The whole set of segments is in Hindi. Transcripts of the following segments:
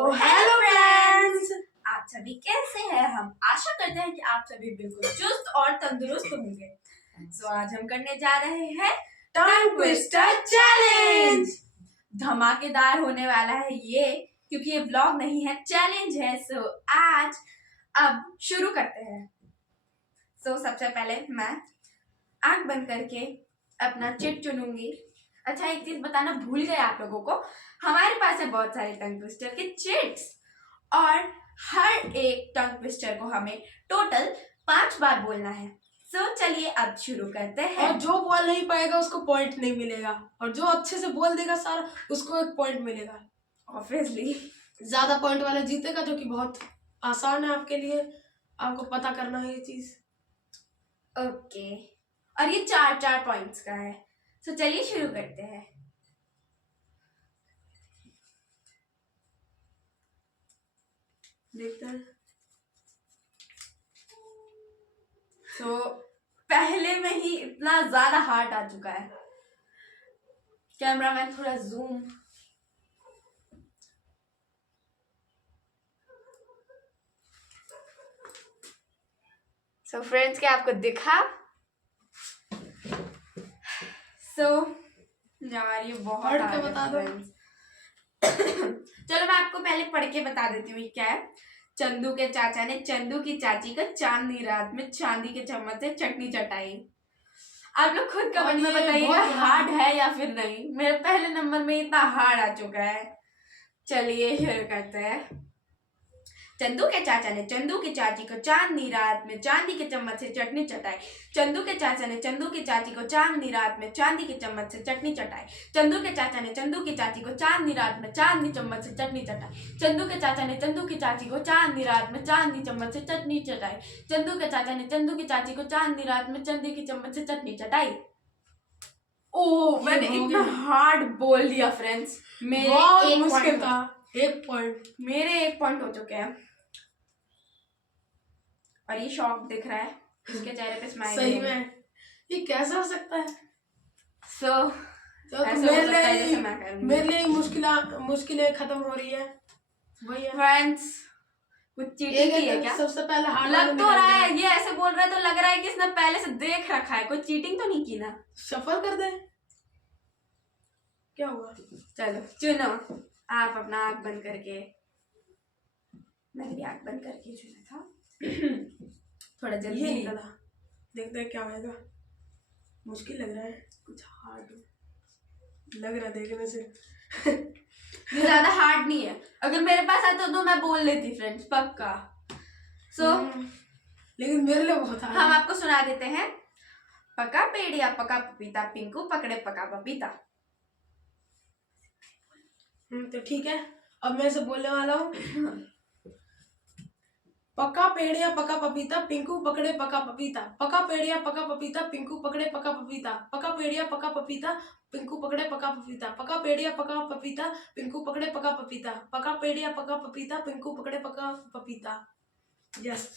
हेलो फ्रेंड्स, आप सभी कैसे हैं? हम आशा करते हैं कि आप सभी बिल्कुल चुस्त और तंदुरुस्त होंगे। आज हम करने जा रहे हैं टंग ट्विस्टर चैलेंज। धमाकेदार होने वाला है ये, क्योंकि ये ब्लॉग नहीं है, चैलेंज है। आज अब शुरू करते हैं। सबसे पहले मैं आंख बंद करके अपना चिट चुनूंगी। अच्छा, एक चीज बताना भूल गए आप लोगों को, हमारे पास है बहुत सारे टंग ट्विस्टर के चिट्स और हर एक टंग ट्विस्टर को हमें टोटल 5 बार बोलना है। चलिए अब शुरू करते हैं। और जो बोल नहीं पाएगा उसको पॉइंट नहीं मिलेगा, और जो अच्छे से बोल देगा सारा उसको 1 पॉइंट मिलेगा। ऑब्वियसली ज्यादा पॉइंट वाला जीतेगा, जो कि बहुत आसान है आपके लिए। आपको पता करना है ये चीज। ओके, और ये 4 पॉइंट्स का है। चलिए शुरू करते हैं। देखते हैं। पहले में ही इतना ज्यादा हार्ड आ चुका है। कैमरामैन थोड़ा जूम। फ्रेंड्स, क्या आपको दिखा? यार ये बहुत हार्ड का बता दो। चलो मैं आपको पहले पढ़ के बता देती हूँ क्या है। चंदू के चाचा ने चंदू की चाची को चांदनी रात में चांदी के चम्मच से चटनी चटाई। आप लोग खुद कमेंट में बताइएगा हार्ड है या फिर नहीं। मेरे पहले नंबर में इतना हार्ड आ चुका है। चलिए शुरू करते हैं। चंदू के चाचा ने चंदू की चाची को चांदनी रात में चांदी के चम्मच से चटनी चटाई। चंदू के चाचा ने चंदू की चाची को चांदनी रात में चांदी के चम्मच से चटनी चटाई। चंदू के चाचा ने चंदू की चाची को चांदनी रात में चांदनी चम्मच से चटनी चटाई। चंदू के चाचा ने चंदू की चाची को चांदनी रात में चांदनी चम्मच से चटनी चटाई। चंदू के चाचा ने चंदू की चाची को चांदनी रात में चांदी की चम्मच से चटनी चटाई। ओह, मैंने इतना हार्ड बोल दिया फ्रेंड्स। मेरे मुश्किल था। 1 पॉइंट मेरे 1 पॉइंट हो चुके हैं। और ये शॉक दिख रहा है इसके चेहरे पे स्माइल। सही में ये कैसे हो सकता है? मेरे लिए मुश्किलें खत्म हो रही है। वही है फ्रेंड्स, कुछ चीटिंग की है क्या? सबसे पहले हार्ड लग तो रहा है, ये ऐसे बोल रहा है तो लग रहा है कि इसने पहले से देख रखा है। कोई चीटिंग तो नहीं की ना? सफल कर दे। क्या हुआ? चलो चुनो आप अपना आंख बंद करके। मैंने भी आंख बंद करके चुना था। थोड़ा जल्दी निकला। देखते हैं क्या होगा। मुश्किल लग रहा है, कुछ हार्ड लग रहा है देखने से। ये ज्यादा हार्ड नहीं है। अगर मेरे पास आता तो मैं बोल लेती फ्रेंड्स, पक्का। लेकिन मेरे लिए बहुत हार्ड। हम आपको सुना देते हैं। पका पेड़िया पका पपीता, पिंकू पकड़े पका पपीता। तो ठीक है, अब मैं से बोलने वाला हूँ। पका पेड़िया पका पपीता, पिंकू पकड़े पका पपीता। पका पेड़िया पका पपीता, पिंकू पकड़े पका पपीता। पका पेड़िया पका पपीता, पिंकू पकड़े पका पपीता। पका पेड़िया पका पपीता, पिंकू पकड़े पका पपीता। पका पेड़िया पका पपीता, पिंकू पकड़े पका पपीता। यस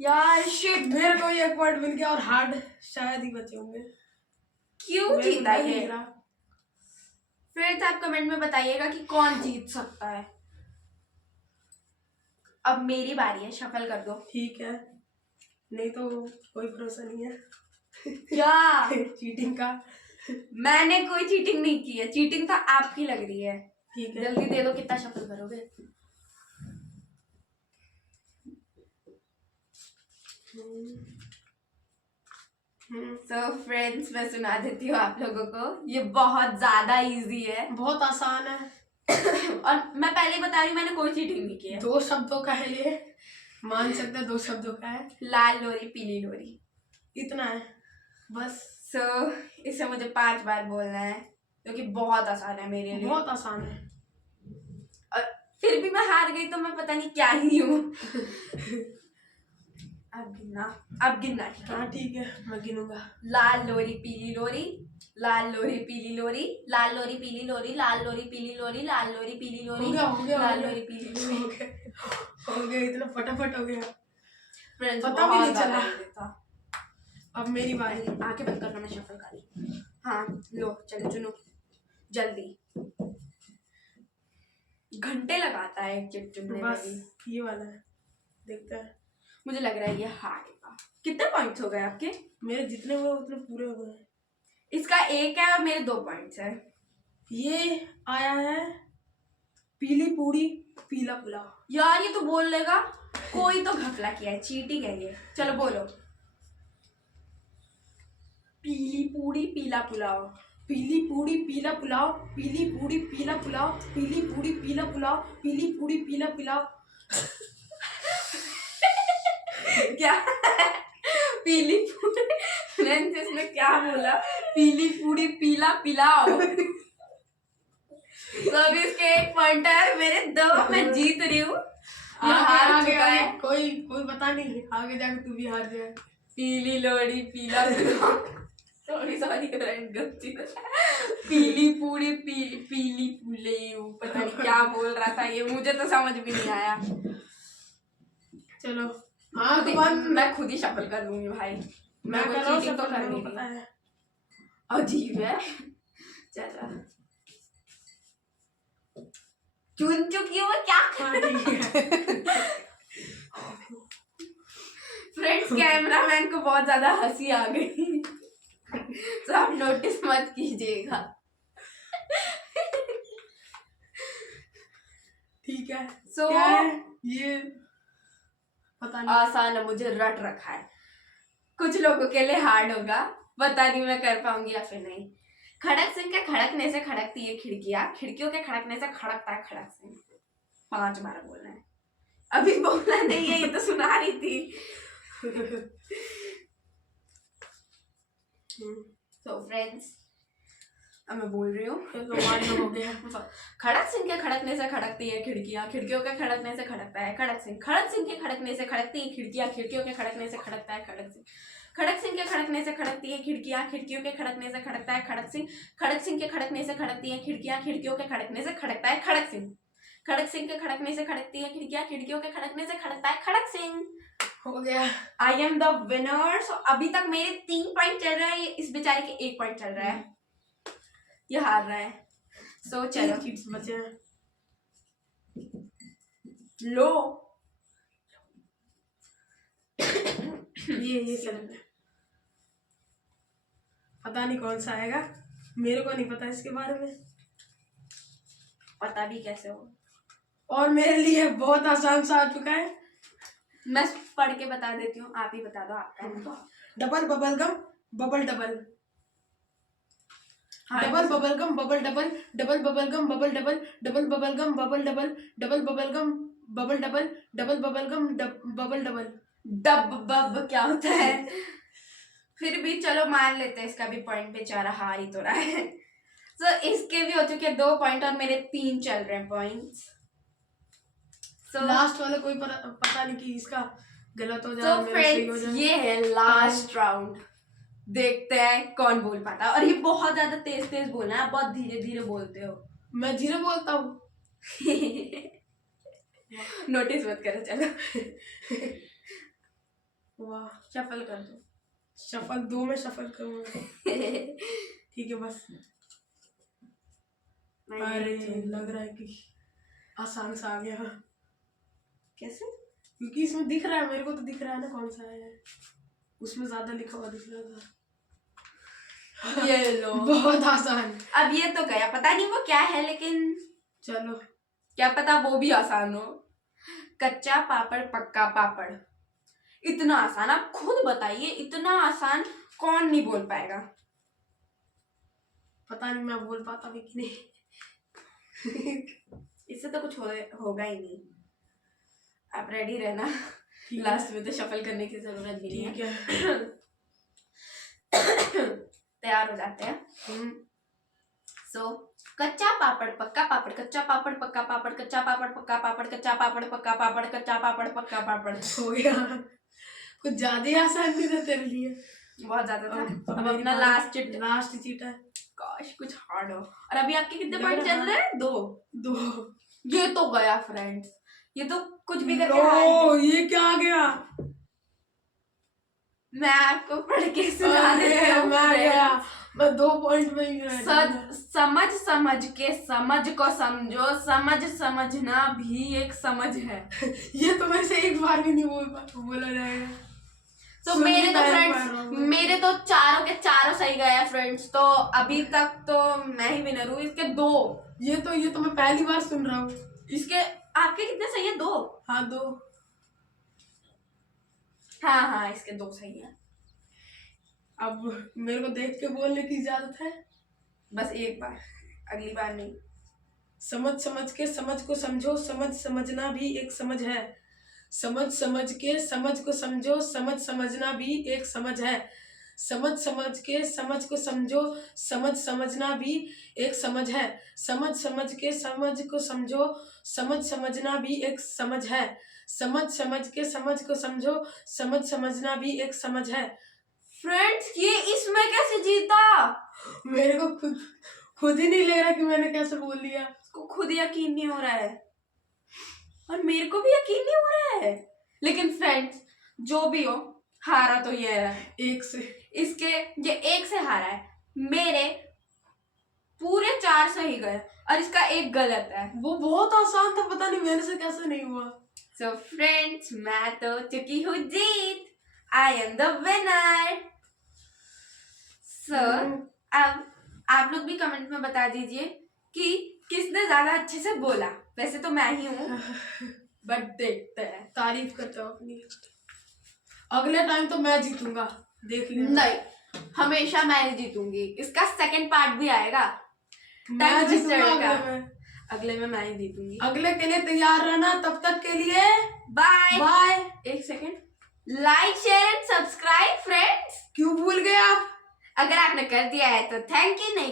यार शिट, मेरे को 1 पॉइंट मिल गया, और हार्ड शायद ही बचे होंगे। क्यों जीता ये? फिर आप कमेंट में बताइएगा कि कौन जीत सकता है। अब मेरी बारी है, शफल कर दो। ठीक है, नहीं तो कोई भरोसा नहीं है। क्या चीटिंग का? मैंने कोई चीटिंग नहीं की है। चीटिंग तो आपकी लग रही है। ठीक है, जल्दी दे दो, कितना शफल करोगे? फ्रेंड्स, मैं सुना देती हूँ आप लोगों को। ये बहुत ज्यादा इजी है, बहुत आसान है। और मैं पहले ही बता रही हूँ, मैंने कोई चीटिंग नहीं की है। 2 शब्दों का है ये, मान सकते हैं 2 शब्दों का है। लाल लोरी पीली लोरी, इतना है बस। इसे मुझे 5 बार बोलना है, क्योंकि बहुत आसान है मेरे लिए। बहुत आसान है, और फिर भी मैं हार गई तो मैं पता नहीं क्या ही हूँ। अब गिनना ठीक है? हाँ ठीक है, मैं गिनूंगा। लाल लोरी पीली लोरी, लाल लोरी पीली लोरी, लाल लोरी पीली लोरी, लाल लोरी पीली लोरी, लाल लोरी पीली लोरी, लाल लोरी पीली लोरी। हो गया, इतना फटाफट हो गया, पता भी नहीं चला। अब मेरी बारी। आंखें बंद करना, मैं शफल कर रही। हाँ लो, चलो चुनो जल्दी। घंटे लगाता है एक चिट चुनने में बस भी। ये वाला है, देखते हैं। मुझे लग रहा है ये हारेगा। कितने पॉइंट्स हो गए आपके? मेरे जितने हुए उतने पूरे हो गए। इसका 1 है और मेरे 2 पॉइंट्स है। ये आया है पीली पूड़ी पीला पुलाव। यार ये तो बोल लेगा, कोई तो घपला किया है, चीटिंग है ये। चलो बोलो। पीली पूड़ी पीला पुलाव। पीली पूड़ी पीला पुलाव, पीली पूड़ी पीला पुलाव, पीली पूड़ी पीला पुलाव, पीली पूड़ी पीला पुलाव। क्या? पीली पूड़ी फ्रेंड्स, इसने क्या बोला? पीली पूड़ी पीला पिलाओ। तो अभी इसके 1 पॉइंट है, मेरे 2, मैं जीत रही हूँ। ये हार चुका है। कोई पता नहीं, आगे जाके तू भी हार जाए। पीली लोड़ी पीला पिलाओ। सॉरी फ्रेंड, गलती से। पीली पूड़ी पीली पुलाव, पता नहीं क्या बोल रहा था ये, मुझे तो समझ भी नहीं आया। चलो मैं खुद ही शफल कर लूंगी भाई, मैं कोई चीटिंग तो कर नहीं पता है। अजीब है। चलो चुन चुकी हूँ क्या? फ्रेंड्स, कैमरामैन को बहुत ज्यादा हंसी आ गई, तो आप नोटिस मत कीजिएगा। ठीक है। So, क्या है ये? पता नहीं। आसान है, मुझे रट रखा है। कुछ लोगों के लिए हार्ड होगा, पता नहीं मैं कर पाऊंगी या फिर नहीं। खड़क सिंह के खड़कने से खड़कती है खिड़कियां, खिड़कियों के खड़कने से खड़कता है खड़क सिंह। 5 बार बोलना है, अभी बोलना नहीं है, ये तो सुना रही थी। तो फ्रेंड्स, अब मैं बोल रही हूँ। हो गया। खड़क सिंह के खड़कने से खड़कती है खिड़कियां, खिड़कियों के खड़कने से खड़कता है खड़क सिंह। खड़क सिंह के खड़कने से खड़कती है खिड़कियां, खिड़कियों के खड़कने से खड़कता है खड़क सिंह। खड़क सिंह के खड़कने से खड़कती है खिड़कियां, खिड़कियों के खड़कने से खड़कता है खड़क सिंह। खड़क सिंह के खड़कने से खड़कती है खिड़कियां, खिड़कियों के खड़कने से खड़कता है खड़क सिंह। खड़क सिंह के खड़कने से खड़कती है खिड़कियां, खिड़कियों के खड़कने से खड़कता है खड़क सिंह। हो गया। I am the winner. So अभी तक मेरे 3 पॉइंट चल रहा है, इस बेचारे के 1 पॉइंट चल रहा है, ये हार रहा है। सो चलो चिप्स बचे हैं। लो। ये चल, पता नहीं कौन सा आएगा, मेरे को नहीं पता इसके बारे में। पता भी कैसे हो, और मेरे लिए बहुत आसान सा आ चुका है। मैं पढ़ के बता देती हूँ, आप ही बता दो आपका। Double bubble gum bubble double, हाँ, double bubble gum bubble double, double bubble gum bubble double, double bubble gum bubble double, double bubble gum bubble double, double bubble gum bubble double. डब बब क्या होता है? फिर भी चलो मान लेते हैं, इसका भी पॉइंट बेचारा हार ही तो रहा है। सो इसके भी हो चुके 2 पॉइंट और मेरे 3 चल रहे हैं पॉइंट्स। सो लास्ट वाला कोई पता नहीं कि इसका गलत हो जाए। तो फ्रेंड्स, ये है लास्ट राउंड, देखते हैं कौन बोल पाता है। और ये बहुत ज्यादा तेज तेज बोलना है, आप बहुत धीरे धीरे बोलते हो। मैं धीरे बोलता हूँ। नोटिस मत करो। चलो वाह, शफल कर दो। शफल 2 में शफल करूँगा। ठीक है बस। अरे लग रहा है कि आसान सा आ गया। कैसे? क्योंकि इसमें दिख रहा है, मेरे को तो दिख रहा है ना कौन सा है, उसमें ज्यादा लिखा हुआ दिख रहा था। ये लो, बहुत आसान। अब ये तो गया, पता नहीं वो क्या है, लेकिन चलो क्या पता वो भी आसान हो। कच्चा पापड़ पक्का पापड़, इतना आसान, आप खुद बताइए, इतना आसान कौन नहीं बोल पाएगा? पता नहीं मैं बोल पाता भी कि नहीं। इससे तो कुछ होगा ही नहीं। आप रेडी रहना, लास्ट में तो शफल करने की जरूरत भी नहीं है। ठीक है। तैयार हो जाते हैं। सो कच्चा पापड़ पक्का पापड़, कच्चा पापड़ पक्का पापड़, कच्चा पापड़ पक्का पापड़, कच्चा पापड़ पक्का पापड़, कच्चा पापड़ पक्का पापड़। हो गया। कुछ ज्यादा ही आसान नहीं था तेरे लिए। बहुत ज्यादा था। अब अपना लास्ट चीट है। काश कुछ हार्ड हो। और अभी आपके कितने पॉइंट चल रहे हैं? 2। ये तो गया फ्रेंड्स, ये तो कुछ भी करके लो, ये क्या आ गया? मैं आपको पढ़ के सुना अरे देती हूँ मैं गया, मैं 2 पॉइंट में ही रह जाऊंगा। समझ समझ के समझ को समझो, समझ समझना भी एक समझ है। ये तो मेरे से एक बार भी नहीं बोला जाएगा। तो सुन मेरे के तो टाइम फ्रेंड्स, मार रहा हूँ मैं। मेरे तो चारों के चारों सही गए हैं फ्रेंड्स। तो अभी तक तो मैं ही विनर हूँ। इसके 2, ये तो मैं पहली बार सुन रहा हूँ। इसके आपके कितने सही है? 2। हाँ 2। हाँ हाँ, इसके 2 सही है। अब मेरे को देख के बोलने की इजाजत है। बस एक बार, अगली बार नहीं। समझ समझ के समझ को समझो, समझ समझना भी एक समझ है। समझ समझ के समझ को समझो, समझ समझना भी एक समझ है। समझ समझ के समझ को समझो, समझ समझना भी एक समझ है। समझ समझ के समझ को समझो, समझ समझना भी एक समझ है। समझ समझ के समझ को समझो, समझ समझना भी एक समझ है। फ्रेंड्स, ये इसमें कैसे जीता? मेरे को खुद ही नहीं लग रहा कि मैंने कैसे बोल दिया। उसको खुद यकीन नहीं हो रहा है और मेरे को भी यकीन नहीं हो रहा है। लेकिन फ्रेंड्स, जो भी हो, हारा तो ये है। 1 से इसके ये 1 से हारा है। मेरे पूरे 4 सही गए और इसका 1 गलत है। वो बहुत आसान था, पता नहीं मेरे से कैसे नहीं हुआ। सो फ्रेंड्स, मैं तो चुकी हूँ जीत। I am the winner. So अब आप लोग भी कमेंट में बता दीजिए कि किसने ज्यादा अच्छे से बोला। वैसे तो मैं ही हूँ, बट देखते हैं। तारीफ करता हूँ अपनी। अगले टाइम तो मैं जीतूंगा, देख लेना। नहीं, हमेशा मैं ही जीतूंगी। इसका सेकंड पार्ट भी आएगा। मैं Time जीतूंगा twisted का। अगले में। अगले में मैं ही जीतूंगी। अगले के लिए तैयार रहना। तब तक के लिए bye. Bye. 1 second, like share and subscribe friends. क्यों भूल गए आप? अगर आपने कर दिया है तो थैंक यू। नहीं